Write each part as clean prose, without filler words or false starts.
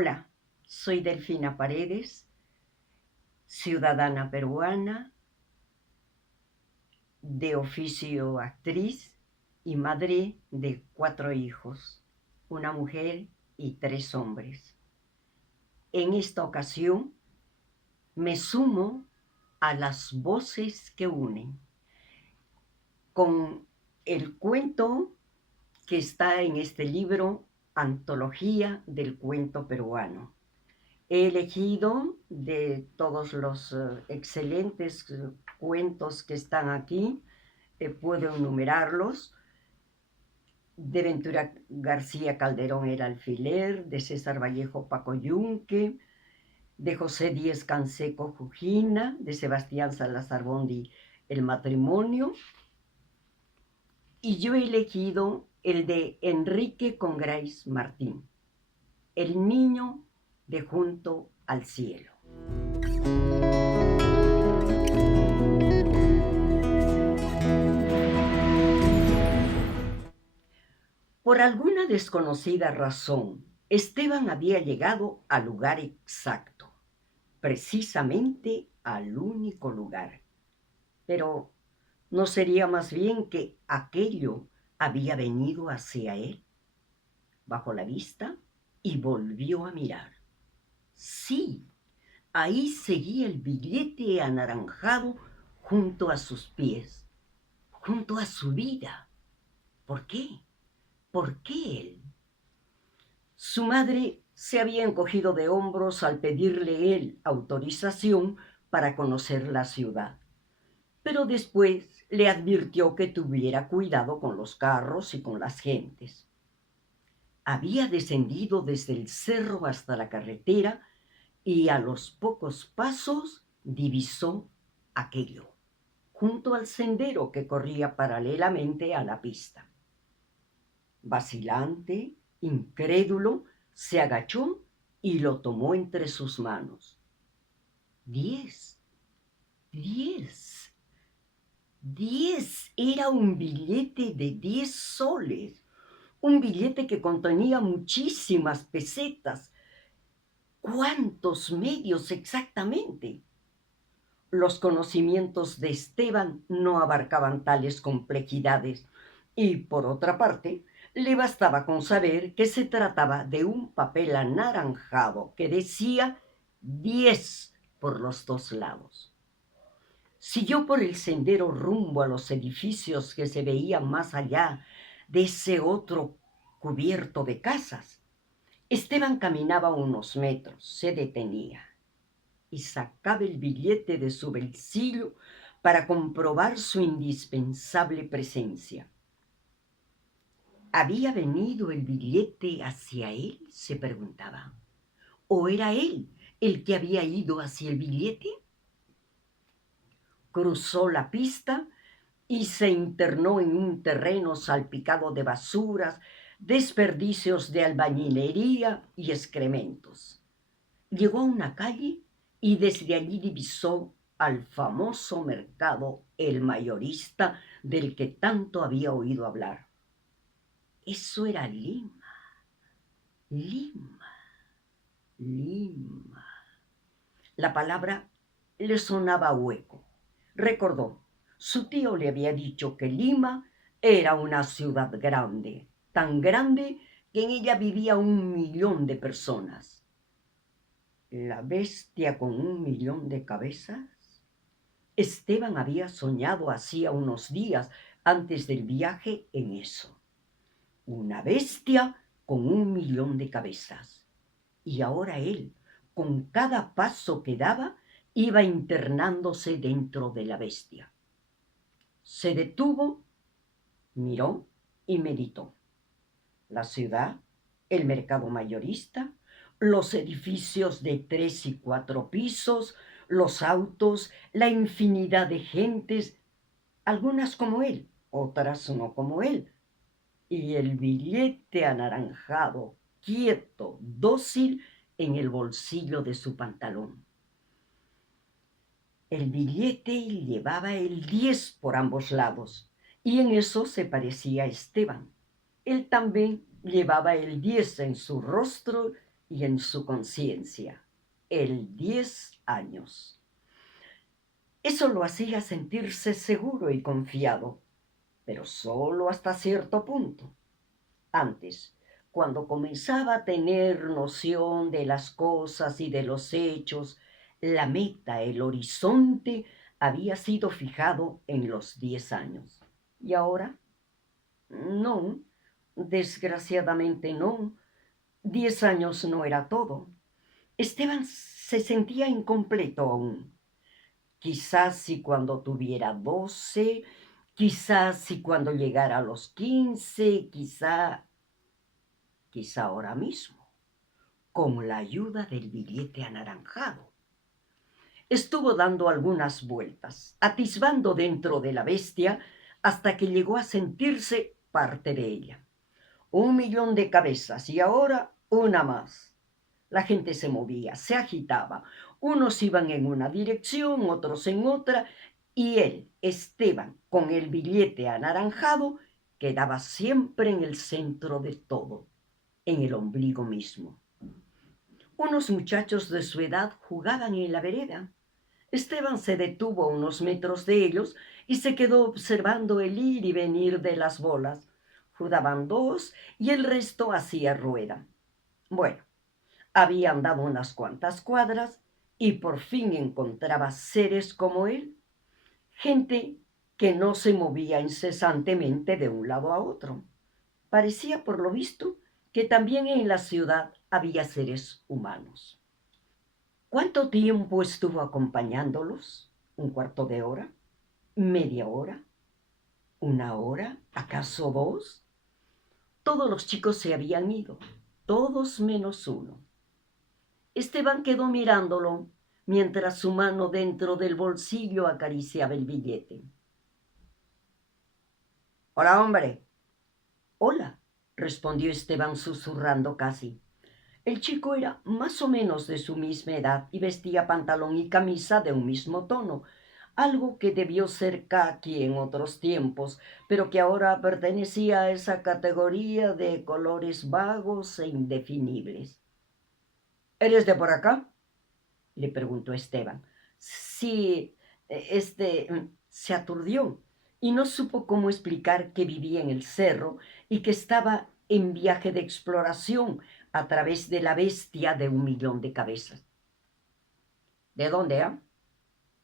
Hola, soy Delfina Paredes, ciudadana peruana, de oficio actriz y madre de 4 hijos, una mujer y 3 hombres. En esta ocasión me sumo a las voces que unen con el cuento que está en este libro, Antología del Cuento Peruano. He elegido de todos los excelentes cuentos que están aquí, puedo enumerarlos: de Ventura García Calderón, El alfiler; de César Vallejo, Paco Yunque; de José Díez Canseco, Jujina; de Sebastián Salazar Bondi, El matrimonio; y yo he elegido el de Enrique Congraís Martín, El niño de Junto al cielo. Por alguna desconocida razón, Esteban había llegado al lugar exacto, precisamente al único lugar. Pero ¿no sería más bien que aquello había venido hacia él? Bajó la vista y volvió a mirar. Sí, ahí seguía el billete anaranjado junto a sus pies, junto a su vida. ¿Por qué? ¿Por qué él? Su madre se había encogido de hombros al pedirle él autorización para conocer la ciudad, pero después le advirtió que tuviera cuidado con los carros y con las gentes. Había descendido desde el cerro hasta la carretera y a los pocos pasos divisó aquello, junto al sendero que corría paralelamente a la pista. Vacilante, incrédulo, se agachó y lo tomó entre sus manos. 10, 10, 10. Era un billete de 10 soles, un billete que contenía muchísimas pesetas. ¿Cuántos medios exactamente? Los conocimientos de Esteban no abarcaban tales complejidades y, por otra parte, le bastaba con saber que se trataba de un papel anaranjado que decía 10 por los 2 lados. Siguió por el sendero rumbo a los edificios que se veían más allá de ese otro cubierto de casas. Esteban caminaba unos metros, se detenía y sacaba el billete de su bolsillo para comprobar su indispensable presencia. ¿Había venido el billete hacia él?, se preguntaba. ¿O era él el que había ido hacia el billete? Cruzó la pista y se internó en un terreno salpicado de basuras, desperdicios de albañilería y excrementos. Llegó a una calle y desde allí divisó al famoso mercado El Mayorista, del que tanto había oído hablar. Eso era Lima, Lima, Lima. La palabra le sonaba hueco. Recordó, su tío le había dicho que Lima era una ciudad grande, tan grande que en ella vivía 1 millón de personas. ¿La bestia con 1 millón de cabezas? Esteban había soñado hacía unos días antes del viaje en eso. Una bestia con 1 millón de cabezas. Y ahora él, con cada paso que daba, iba internándose dentro de la bestia. Se detuvo, miró y meditó. La ciudad, el mercado mayorista, los edificios de 3 y 4 pisos, los autos, la infinidad de gentes, algunas como él, otras no como él, y el billete anaranjado, quieto, dócil, en el bolsillo de su pantalón. El billete llevaba el 10 por ambos lados, y en eso se parecía a Esteban. Él también llevaba el 10 en su rostro y en su conciencia, el 10 años. Eso lo hacía sentirse seguro y confiado, pero solo hasta cierto punto. Antes, cuando comenzaba a tener noción de las cosas y de los hechos, la meta, el horizonte, había sido fijado en los 10 años. ¿Y ahora? No, desgraciadamente no. 10 años no era todo. Esteban se sentía incompleto aún. Quizás si cuando tuviera 12, quizás si cuando llegara a los 15, quizá ahora mismo, con la ayuda del billete anaranjado. Estuvo dando algunas vueltas, atisbando dentro de la bestia, hasta que llegó a sentirse parte de ella. 1 millón de cabezas y ahora una más. La gente se movía, se agitaba. Unos iban en una dirección, otros en otra, y él, Esteban, con el billete anaranjado, quedaba siempre en el centro de todo, en el ombligo mismo. Unos muchachos de su edad jugaban en la vereda. Esteban se detuvo a unos metros de ellos y se quedó observando el ir y venir de las bolas. Jugaban dos y el resto hacía rueda. Bueno, había andado unas cuantas cuadras y por fin encontraba seres como él, gente que no se movía incesantemente de un lado a otro. Parecía, por lo visto, que también en la ciudad había seres humanos. ¿Cuánto tiempo estuvo acompañándolos? ¿1/4 de hora? ¿Media hora? ¿1 hora? ¿Acaso 2? Todos los chicos se habían ido, todos menos uno. Esteban quedó mirándolo mientras su mano dentro del bolsillo acariciaba el billete. Hola, hombre. Hola, respondió Esteban susurrando casi. El chico era más o menos de su misma edad y vestía pantalón y camisa de un mismo tono, algo que debió ser caqui en otros tiempos, pero que ahora pertenecía a esa categoría de colores vagos e indefinibles. ¿Eres de por acá? Le preguntó Esteban. Sí, se aturdió y no supo cómo explicar que vivía en el cerro y que estaba en viaje de exploración a través de la bestia de 1 millón de cabezas. ¿De dónde, ah?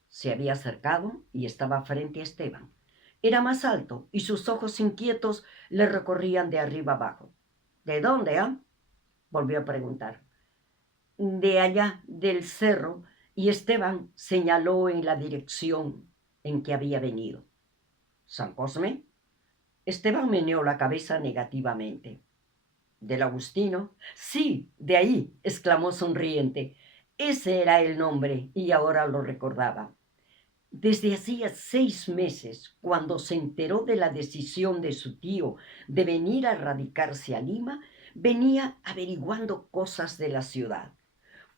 Se había acercado y estaba frente a Esteban. Era más alto y sus ojos inquietos le recorrían de arriba abajo. ¿De dónde, ah? Volvió a preguntar. De allá, del cerro, y Esteban señaló en la dirección en que había venido. ¿San Cosme? Esteban meneó la cabeza negativamente. ¿Del Agustino? Sí, de ahí, exclamó sonriente. Ese era el nombre y ahora lo recordaba. Desde hacía 6 meses, cuando se enteró de la decisión de su tío de venir a radicarse a Lima, venía averiguando cosas de la ciudad.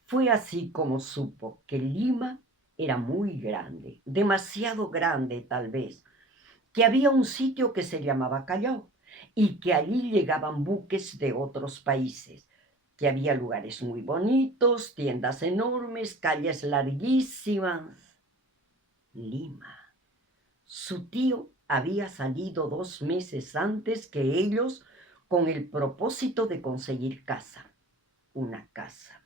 Fue así como supo que Lima era muy grande, demasiado grande tal vez, que había un sitio que se llamaba Callao y que allí llegaban buques de otros países, que había lugares muy bonitos, tiendas enormes, calles larguísimas. Lima. Su tío había salido 2 meses antes que ellos con el propósito de conseguir casa, una casa.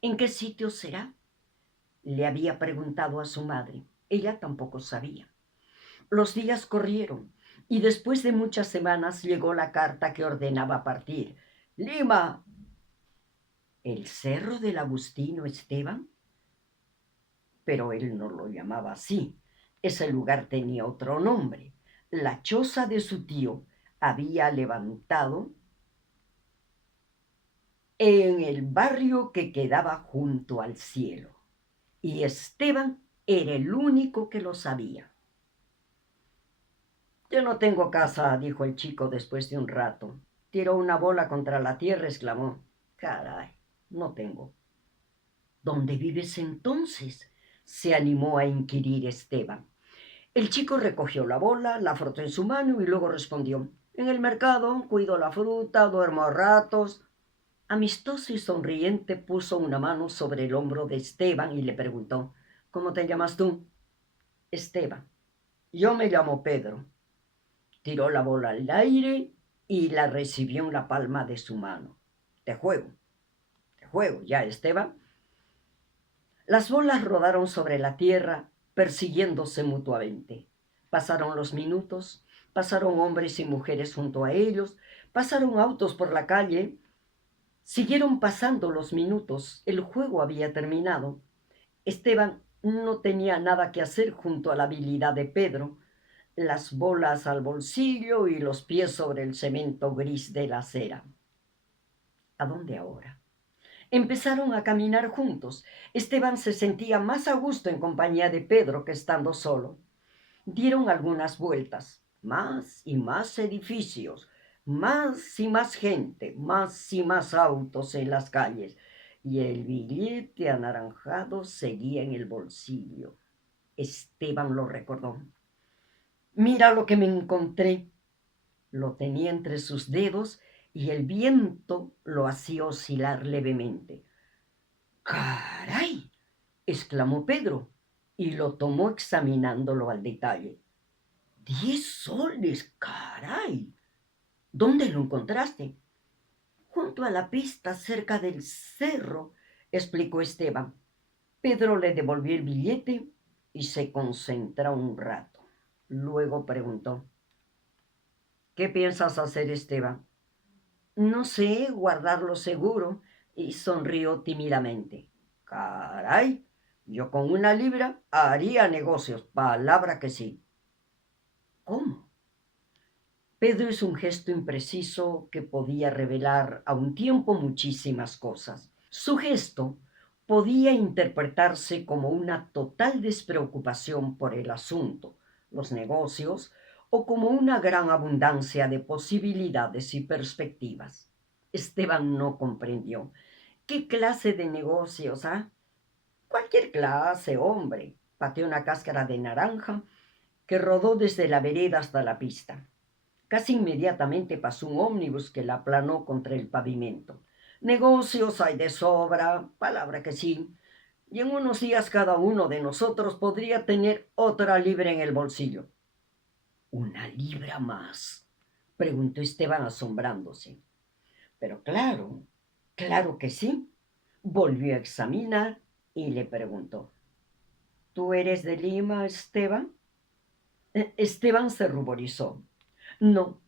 ¿En qué sitio será? Le había preguntado a su madre. Ella tampoco sabía. Los días corrieron y después de muchas semanas llegó la carta que ordenaba partir. ¡Lima! ¿El cerro del Agustino Esteban? Pero él no lo llamaba así. Ese lugar tenía otro nombre. La choza de su tío había levantado en el barrio que quedaba junto al cielo. Y Esteban era el único que lo sabía. Yo no tengo casa, dijo el chico después de un rato. Tiró una bola contra la tierra, exclamó. Caray, no tengo. ¿Dónde vives entonces? Se animó a inquirir Esteban. El chico recogió la bola, la frotó en su mano y luego respondió. En el mercado, cuido la fruta, duermo a ratos. Amistoso y sonriente puso una mano sobre el hombro de Esteban y le preguntó, ¿cómo te llamas tú? Esteban. Yo me llamo Pedro. Tiró la bola al aire y la recibió en la palma de su mano. Te juego, ya, Esteban. Las bolas rodaron sobre la tierra, persiguiéndose mutuamente. Pasaron los minutos, pasaron hombres y mujeres junto a ellos, pasaron autos por la calle, siguieron pasando los minutos, el juego había terminado. Esteban no tenía nada que hacer junto a la habilidad de Pedro, las bolas al bolsillo y los pies sobre el cemento gris de la acera. ¿A dónde ahora? Empezaron a caminar juntos. Esteban se sentía más a gusto en compañía de Pedro que estando solo. Dieron algunas vueltas, más y más edificios, más y más gente, más y más autos en las calles, y el billete anaranjado seguía en el bolsillo. Esteban lo recordó. Mira lo que me encontré. Lo tenía entre sus dedos y el viento lo hacía oscilar levemente. ¡Caray! Exclamó Pedro y lo tomó examinándolo al detalle. 10 soles, caray. ¿Dónde lo encontraste? Junto a la pista, cerca del cerro, explicó Esteban. Pedro le devolvió el billete y se concentró un rato. Luego preguntó, ¿qué piensas hacer, Esteban? No sé, guardarlo seguro, y sonrió tímidamente. Caray, yo con 1 libra haría negocios, palabra que sí. ¿Cómo? Pedro hizo un gesto impreciso que podía revelar a un tiempo muchísimas cosas. Su gesto podía interpretarse como una total despreocupación por el asunto, los negocios, o como una gran abundancia de posibilidades y perspectivas. Esteban no comprendió. ¿Qué clase de negocios, ah? Cualquier clase, hombre. Pateó una cáscara de naranja que rodó desde la vereda hasta la pista. Casi inmediatamente pasó un ómnibus que la aplanó contra el pavimento. Negocios hay de sobra, palabra que sí, y en unos días cada uno de nosotros podría tener otra libra en el bolsillo. ¿1 libra más? Preguntó Esteban asombrándose. Pero claro, claro que sí. Volvió a examinar y le preguntó, ¿tú eres de Lima, Esteban? Esteban se ruborizó. No,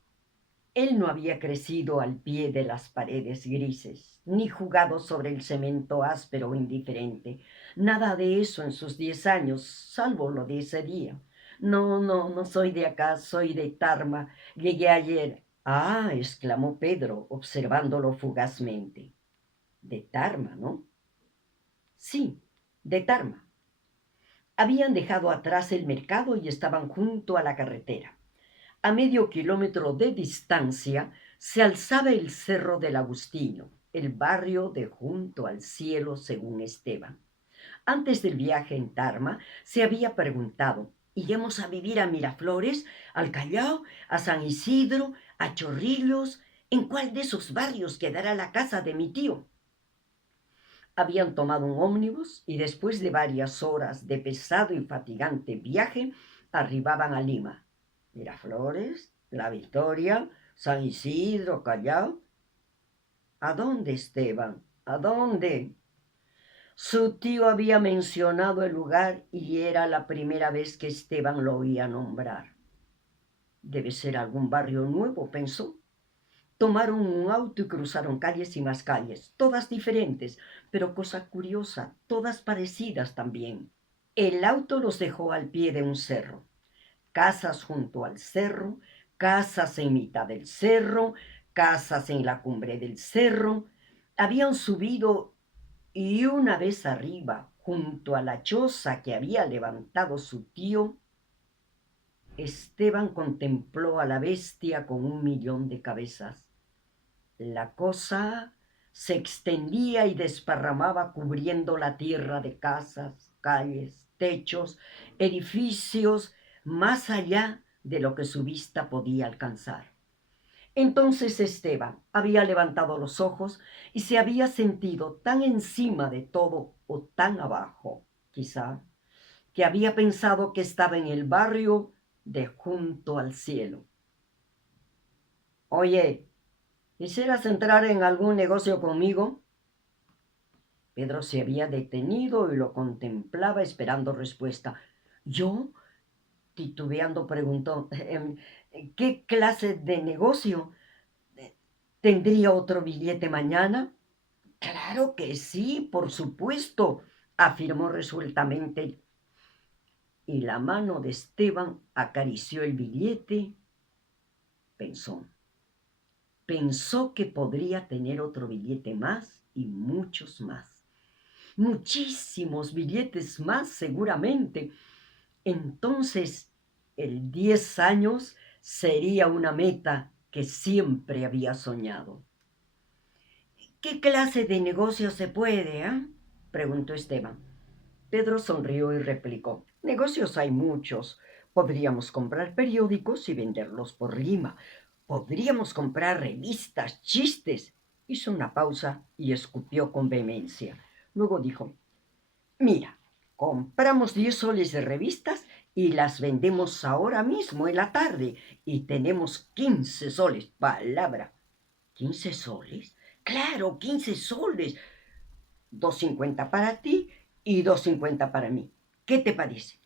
él no había crecido al pie de las paredes grises, ni jugado sobre el cemento áspero o indiferente. Nada de eso en sus 10 años, salvo lo de ese día. No, no, no soy de acá, soy de Tarma. Llegué ayer. Ah, exclamó Pedro, observándolo fugazmente. De Tarma, ¿no? Sí, de Tarma. Habían dejado atrás el mercado y estaban junto a la carretera. A medio kilómetro de distancia se alzaba el Cerro del Agustino, el barrio de junto al cielo, según Esteban. Antes del viaje en Tarma se había preguntado, ¿iremos a vivir a Miraflores, al Callao, a San Isidro, a Chorrillos? ¿En cuál de esos barrios quedará la casa de mi tío? Habían tomado un ómnibus y después de varias horas de pesado y fatigante viaje arribaban a Lima. Miraflores, La Victoria, San Isidro, Callao. ¿A dónde, Esteban? ¿A dónde? Su tío había mencionado el lugar y era la primera vez que Esteban lo oía nombrar. Debe ser algún barrio nuevo, pensó. Tomaron un auto y cruzaron calles y más calles, todas diferentes, pero cosa curiosa, todas parecidas también. El auto los dejó al pie de un cerro. Casas junto al cerro, casas en mitad del cerro, casas en la cumbre del cerro. Habían subido y una vez arriba, junto a la choza que había levantado su tío, Esteban contempló a la bestia con 1 millón de cabezas. La cosa se extendía y desparramaba cubriendo la tierra de casas, calles, techos, edificios, más allá de lo que su vista podía alcanzar. Entonces Esteban había levantado los ojos y se había sentido tan encima de todo o tan abajo, quizá, que había pensado que estaba en el barrio de junto al cielo. Oye, ¿quisieras entrar en algún negocio conmigo? Pedro se había detenido y lo contemplaba esperando respuesta. ¿Yo? Titubeando preguntó, ¿qué clase de negocio? ¿Tendría otro billete mañana? Claro que sí, por supuesto, afirmó resueltamente, y la mano de Esteban acarició el billete. Pensó que podría tener otro billete más y muchos más. Muchísimos billetes más seguramente. Entonces, el 10 años sería una meta que siempre había soñado. ¿Qué clase de negocio se puede, preguntó Esteban. Pedro sonrió y replicó: negocios hay muchos. Podríamos comprar periódicos y venderlos por rima. Podríamos comprar revistas, chistes. Hizo una pausa y escupió con vehemencia. Luego dijo: mira, compramos 10 soles de revistas y las vendemos ahora mismo en la tarde y tenemos 15 soles. Palabra. ¿15 soles? Claro, 15 soles. 2,50 para ti y 2,50 para mí. ¿Qué te parece?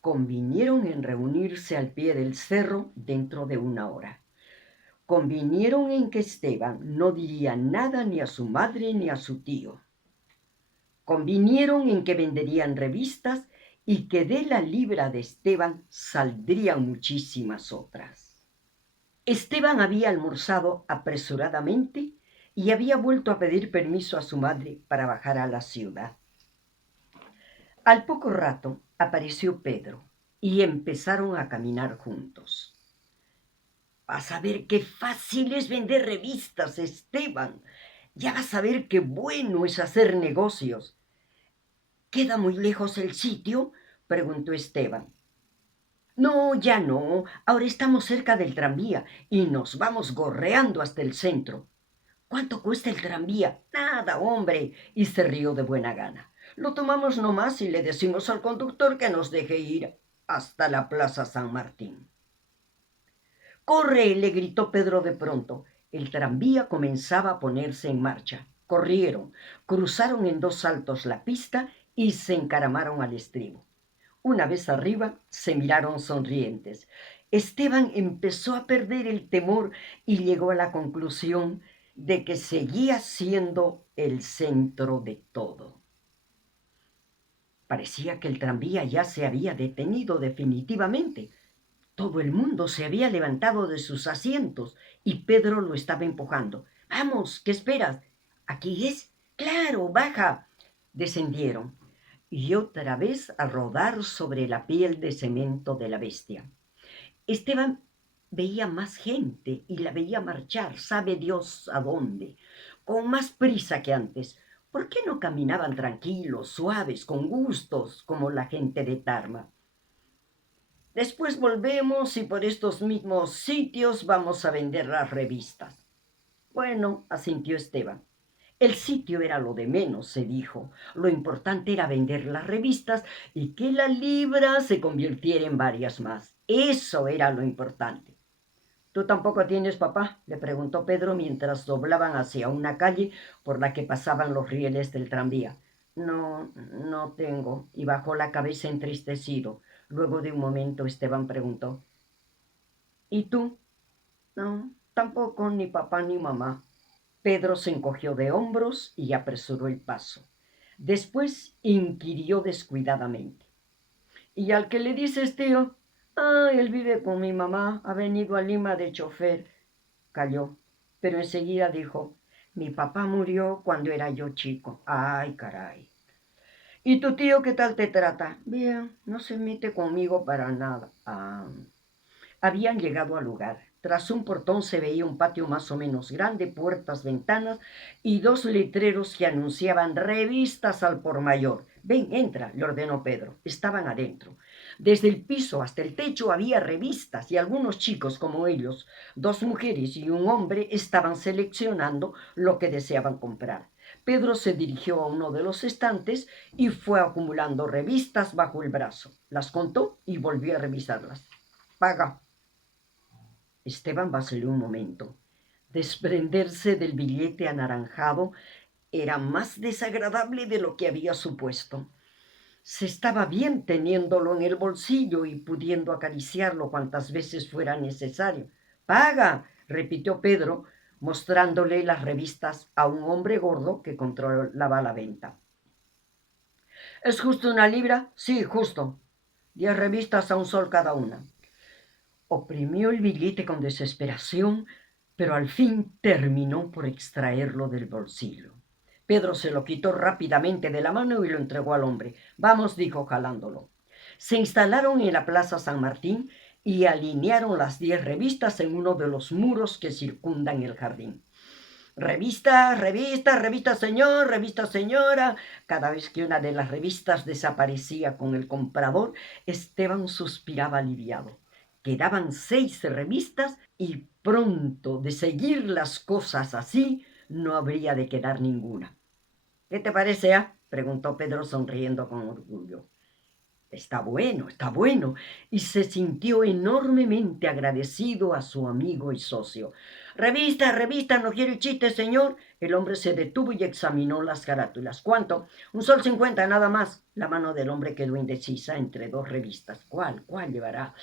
Convinieron en reunirse al pie del cerro dentro de una hora. Convinieron en que Esteban no diría nada ni a su madre ni a su tío. Convinieron en que venderían revistas y que de la libra de Esteban saldrían muchísimas otras. Esteban había almorzado apresuradamente y había vuelto a pedir permiso a su madre para bajar a la ciudad. Al poco rato apareció Pedro y empezaron a caminar juntos. Vas a ver qué fácil es vender revistas, Esteban. Ya vas a ver qué bueno es hacer negocios. ¿Queda muy lejos el sitio?, preguntó Esteban. No, ya no. Ahora estamos cerca del tranvía y nos vamos gorreando hasta el centro. ¿Cuánto cuesta el tranvía? Nada, hombre. Y se rió de buena gana. Lo tomamos nomás y le decimos al conductor que nos deje ir hasta la Plaza San Martín. ¡Corre!, le gritó Pedro de pronto. El tranvía comenzaba a ponerse en marcha. Corrieron, cruzaron en 2 saltos la pista y se encaramaron al estribo. Una vez arriba, se miraron sonrientes. Esteban empezó a perder el temor y llegó a la conclusión de que seguía siendo el centro de todo. Parecía que el tranvía ya se había detenido definitivamente. Todo el mundo se había levantado de sus asientos y Pedro lo estaba empujando. ¡Vamos! ¿Qué esperas? ¿Aquí es? ¡Claro! ¡Baja! Descendieron y otra vez a rodar sobre la piel de cemento de la bestia. Esteban veía más gente y la veía marchar, sabe Dios a dónde, con más prisa que antes. ¿Por qué no caminaban tranquilos, suaves, con gustos, como la gente de Tarma? Después volvemos y por estos mismos sitios vamos a vender las revistas. Bueno, asintió Esteban. El sitio era lo de menos, se dijo. Lo importante era vender las revistas y que la libra se convirtiera en varias más. Eso era lo importante. ¿Tú tampoco tienes papá?, le preguntó Pedro mientras doblaban hacia una calle por la que pasaban los rieles del tranvía. No, no tengo, y bajó la cabeza entristecido. Luego de un momento Esteban preguntó: ¿y tú? No, tampoco, ni papá ni mamá. Pedro se encogió de hombros y apresuró el paso. Después inquirió descuidadamente: ¿y al que le dices tío? Él vive con mi mamá, ha venido a Lima de chofer. Calló, pero enseguida dijo: mi papá murió cuando era yo chico. Ay, caray. ¿Y tu tío qué tal te trata? Bien, no se mete conmigo para nada. Habían llegado al lugar. Tras un portón se veía un patio más o menos grande, puertas, ventanas y 2 letreros que anunciaban revistas al por mayor. Ven, entra, le ordenó Pedro. Estaban adentro. Desde el piso hasta el techo había revistas y algunos chicos como ellos, dos mujeres y un hombre, estaban seleccionando lo que deseaban comprar. Pedro se dirigió a uno de los estantes y fue acumulando revistas bajo el brazo. Las contó y volvió a revisarlas. Paga. Esteban vaciló un momento. Desprenderse del billete anaranjado era más desagradable de lo que había supuesto. Se estaba bien teniéndolo en el bolsillo y pudiendo acariciarlo cuantas veces fuera necesario. Paga, repitió Pedro, mostrándole las revistas a un hombre gordo que controlaba la venta. ¿Es justo una libra? Sí, justo. 10 revistas a un sol cada una. Oprimió el billete con desesperación, pero al fin terminó por extraerlo del bolsillo. Pedro se lo quitó rápidamente de la mano y lo entregó al hombre. Vamos, dijo jalándolo. Se instalaron en la Plaza San Martín y alinearon las 10 revistas en uno de los muros que circundan el jardín. Revista, revista, revista señor, revista señora. Cada vez que una de las revistas desaparecía con el comprador, Esteban suspiraba aliviado. Quedaban 6 revistas y pronto, de seguir las cosas así, no habría de quedar ninguna. ¿Qué te parece, preguntó Pedro sonriendo con orgullo. Está bueno, y se sintió enormemente agradecido a su amigo y socio. Revista, revista, ¿no quiere chiste, señor? El hombre se detuvo y examinó las carátulas. ¿Cuánto? 1,50 sol, nada más. La mano del hombre quedó indecisa entre 2 revistas. ¿Cuál llevará?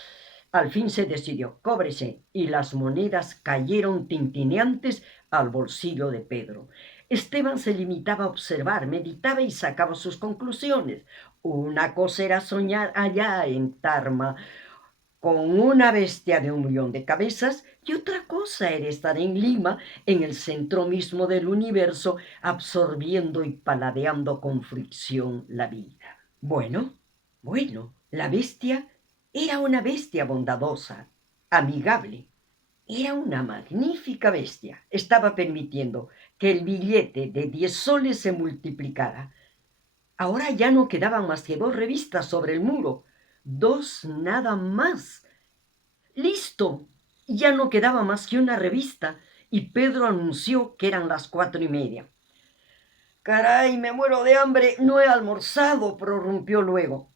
Al fin se decidió. Cóbrese. Y las monedas cayeron tintineantes al bolsillo de Pedro. Esteban se limitaba a observar, meditaba y sacaba sus conclusiones. Una cosa era soñar allá en Tarma con una bestia de 1 millón de cabezas y otra cosa era estar en Lima, en el centro mismo del universo, absorbiendo y paladeando con fricción la vida. Bueno, la bestia era una bestia bondadosa, amigable. Era una magnífica bestia. Estaba permitiendo que el billete de 10 soles se multiplicara. Ahora ya no quedaban más que 2 revistas sobre el muro. 2 nada más. ¡Listo! Ya no quedaba más que una revista y Pedro anunció que eran las 4:30. Caray, me muero de hambre. No he almorzado, prorrumpió luego.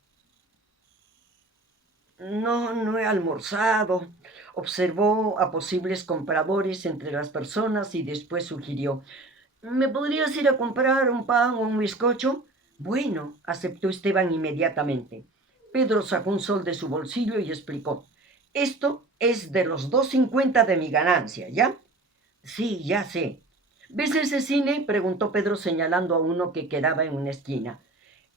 No he almorzado. Observó a posibles compradores entre las personas y después sugirió: ¿me podrías ir a comprar un pan o un bizcocho? Bueno, aceptó Esteban inmediatamente. Pedro sacó un sol de su bolsillo y explicó: esto es de los 2,50 de mi ganancia, ¿ya? Sí, ya sé. ¿Ves ese cine? Preguntó Pedro señalando a uno que quedaba en una esquina.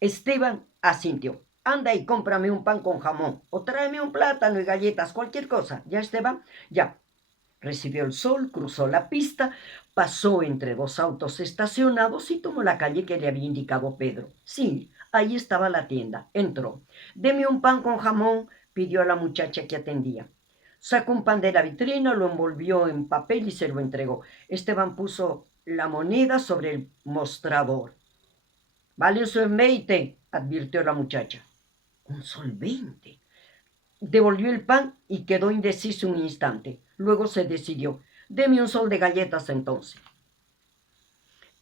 Esteban asintió. Anda y cómprame un pan con jamón, o tráeme un plátano y galletas, cualquier cosa. ¿Ya, Esteban? Ya. Recibió el sol, cruzó la pista, pasó entre 2 autos estacionados y tomó la calle que le había indicado Pedro. Sí, ahí estaba la tienda. Entró. Deme un pan con jamón, pidió a la muchacha que atendía. Sacó un pan de la vitrina, lo envolvió en papel y se lo entregó. Esteban puso la moneda sobre el mostrador. Vale un sol 20, advirtió la muchacha. Un sol 20. Devolvió el pan y quedó indeciso un instante. Luego se decidió. Deme un sol de galletas entonces.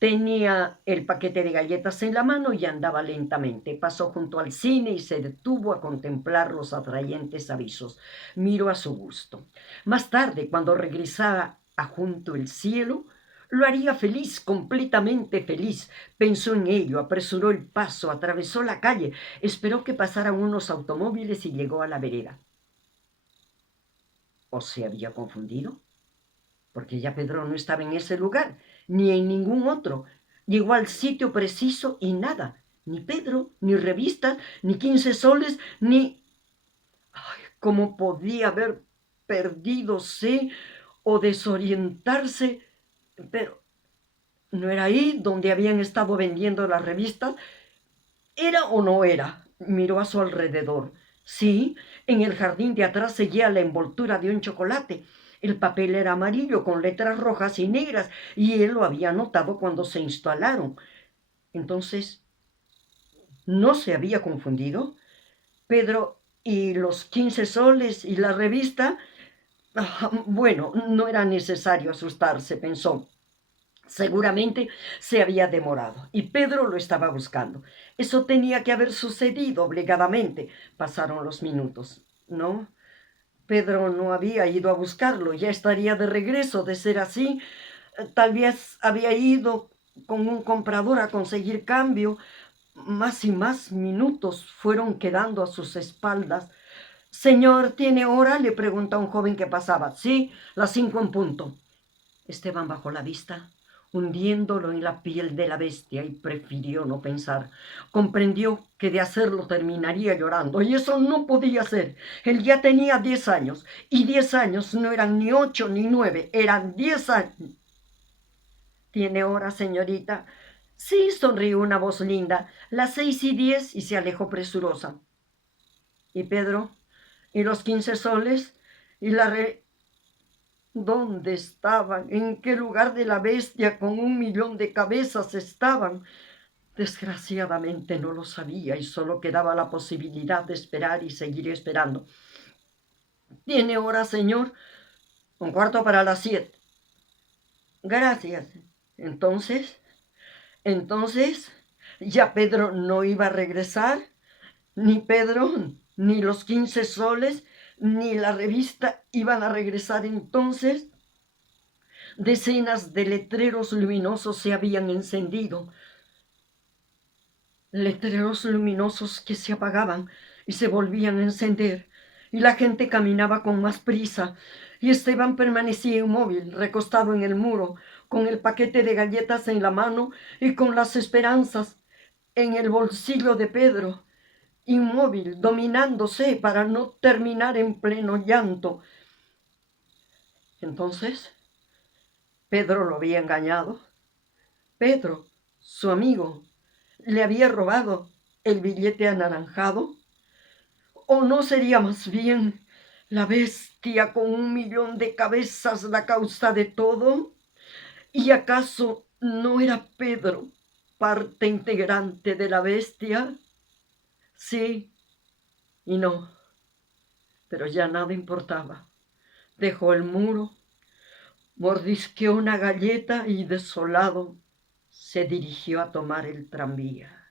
Tenía el paquete de galletas en la mano y andaba lentamente. Pasó junto al cine y se detuvo a contemplar los atrayentes avisos. Miró a su gusto. Más tarde, cuando regresara a Junto el cielo, lo haría feliz, completamente feliz. Pensó en ello, apresuró el paso, atravesó la calle, esperó que pasaran unos automóviles y llegó a la vereda. ¿O se había confundido? Porque ya Pedro no estaba en ese lugar, ni en ningún otro. Llegó al sitio preciso y nada. Ni Pedro, ni revistas, ni 15 soles, ni... Ay, ¿cómo podía haber perdidose o desorientarse? Pero ¿no era ahí donde habían estado vendiendo las revistas? ¿Era o no era? Miró a su alrededor. Sí, en el jardín de atrás seguía la envoltura de un chocolate. El papel era amarillo con letras rojas y negras y él lo había notado cuando se instalaron. Entonces, ¿no se había confundido? Pedro y los 15 soles y la revista. Bueno, no era necesario asustarse, pensó. Seguramente se había demorado y Pedro lo estaba buscando. Eso tenía que haber sucedido obligadamente. Pasaron los minutos. No, Pedro no había ido a buscarlo, ya estaría de regreso. De ser así, tal vez había ido con un comprador a conseguir cambio. Más y más minutos fueron quedando a sus espaldas. Señor, ¿tiene hora?, le pregunta a un joven que pasaba. Sí, las 5 en punto. Esteban bajó la vista, hundiéndolo en la piel de la bestia, y prefirió no pensar. Comprendió que de hacerlo terminaría llorando, y eso no podía ser. Él ya tenía 10 años, y 10 años no eran ni 8 ni 9, eran 10 años. ¿Tiene hora, señorita? Sí, sonrió una voz linda, las 6:10, y se alejó presurosa. ¿Y Pedro? ¿Y los 15 soles? ¿Y la ¿Dónde estaban? ¿En qué lugar de la bestia con 1.000.000 de cabezas estaban? Desgraciadamente no lo sabía, y solo quedaba la posibilidad de esperar y seguir esperando. ¿Tiene hora, señor? 7:15. Gracias. Entonces, entonces, ¿ya Pedro no iba a regresar? Ni Pedro, ni los 15 soles, ni la revista iban a regresar entonces. Decenas de letreros luminosos se habían encendido, letreros luminosos que se apagaban y se volvían a encender, y la gente caminaba con más prisa, y Esteban permanecía inmóvil, recostado en el muro, con el paquete de galletas en la mano y con las esperanzas en el bolsillo de Pedro, inmóvil, dominándose para no terminar en pleno llanto. Entonces, Pedro lo había engañado. Pedro, su amigo, le había robado el billete anaranjado. ¿O no sería más bien la bestia con 1.000.000 de cabezas la causa de todo? ¿Y acaso no era Pedro parte integrante de la bestia? Sí y no, pero ya nada importaba. Dejó el muro, mordisqueó una galleta y, desolado, se dirigió a tomar el tranvía.